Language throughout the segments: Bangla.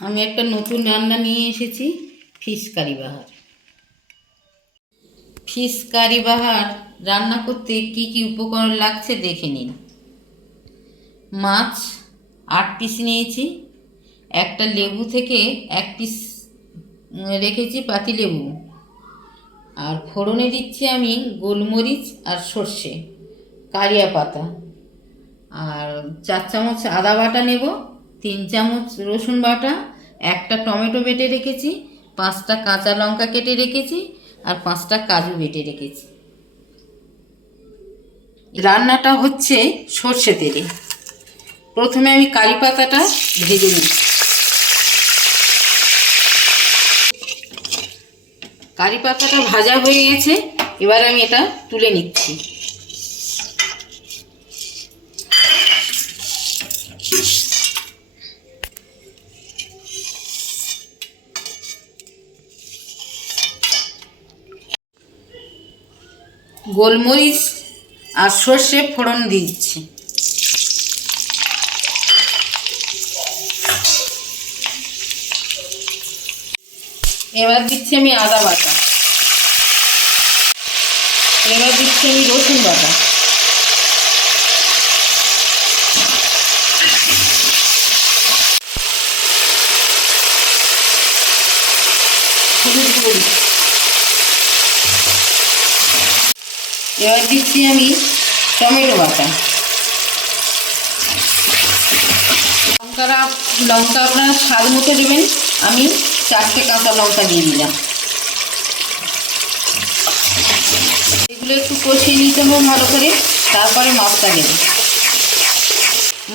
আমি একটা নতুন রান্না নিয়ে এসেছি, ফিশ কারি বাহার। ফিশ কারি বাহার রান্না করতে কি কি উপকরণ লাগছে দেখে নিন। মাছ 8 পিস নিয়েছি, একটা লেবু থেকে 1 পিস রেখেছি পাতি লেবু, আর ফোড়নে দিচ্ছি আমি গোলমরিচ আর সর্ষে, কারিয়া পাতা, আর 4 চামচ আদা বাটা নেব, 3 চামচ রসুন বাটা, একটা টমেটো বেটে রেখেছি, 5টা কাঁচা লঙ্কা কেটে রেখেছি, আর 5টা কাজু বেটে রেখেছি। রান্নাটা হচ্ছে সর্ষে তেলে। প্রথমে আমি কারি পাতাটা ভেজে নিচ্ছি। কারি পাতাটা ভাজা হয়ে গেছে, এবার আমি এটা তুলে নিচ্ছি। গোলমরিচ আর সর্ষে ফোড়ন দিচ্ছি। এবার দিচ্ছি আমি আদা বাটা, এবার দিচ্ছি আমি রসুন বাটা, হলুদ গুঁড়ো, এবার দিচ্ছি আমি টমেটো বাটা। লঙ্কা আপনারা স্বাদ মতো দেবেন, আমি 4টে কাঁচা লঙ্কা দিয়ে দিলাম। এগুলো একটু কষিয়ে নিতে হবে ভালো করে, তারপরে মাছটা দেব।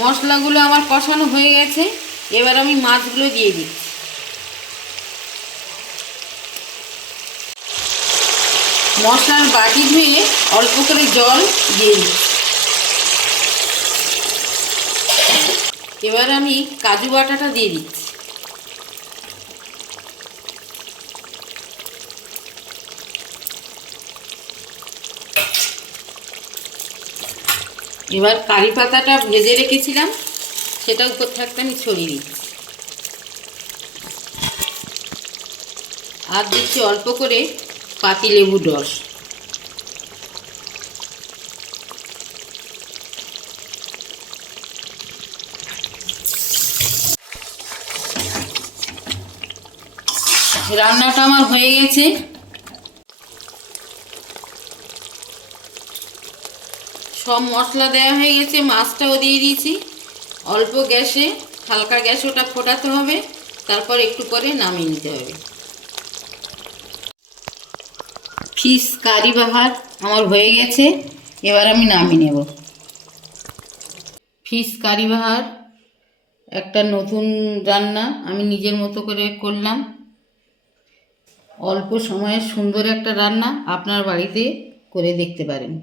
মশলাগুলো আমার কষানো হয়ে গেছে, এবার আমি মাছগুলো দিয়ে দিচ্ছি। মশলার বাটি ধুয়ে অল্প করে জল দিয়ে দিচ্ছি। এবার আমি কাজু বাটাটা দিয়ে দিচ্ছি। এবার কারি পাতাটা ভেজে রেখেছিলাম, সেটা উপর থাকতে আমি ছড়িয়ে দিচ্ছি। আর দিচ্ছি অল্প করে পাতি লেবুর রস। রান্নাটা আমার হয়ে গেছে। সব মশলা দেওয়া হয়ে গেছে, মাছটাও দিয়ে দিয়েছি। অল্প গ্যাসে, হালকা গ্যাসে ওটা ফোটাতে হবে, তারপর একটু পরে নামিয়ে নিতে হবে। ফিশ কারি বাহার আমার হয়ে গেছে, এবার আমি নামিয়ে নেব। ফিশ কারি বাহার একটা নতুন রান্না, আমি নিজের মতো করে করলাম। অল্প সময়ে সুন্দর একটা রান্না, আপনার বাড়িতে করে দেখতে পারেন।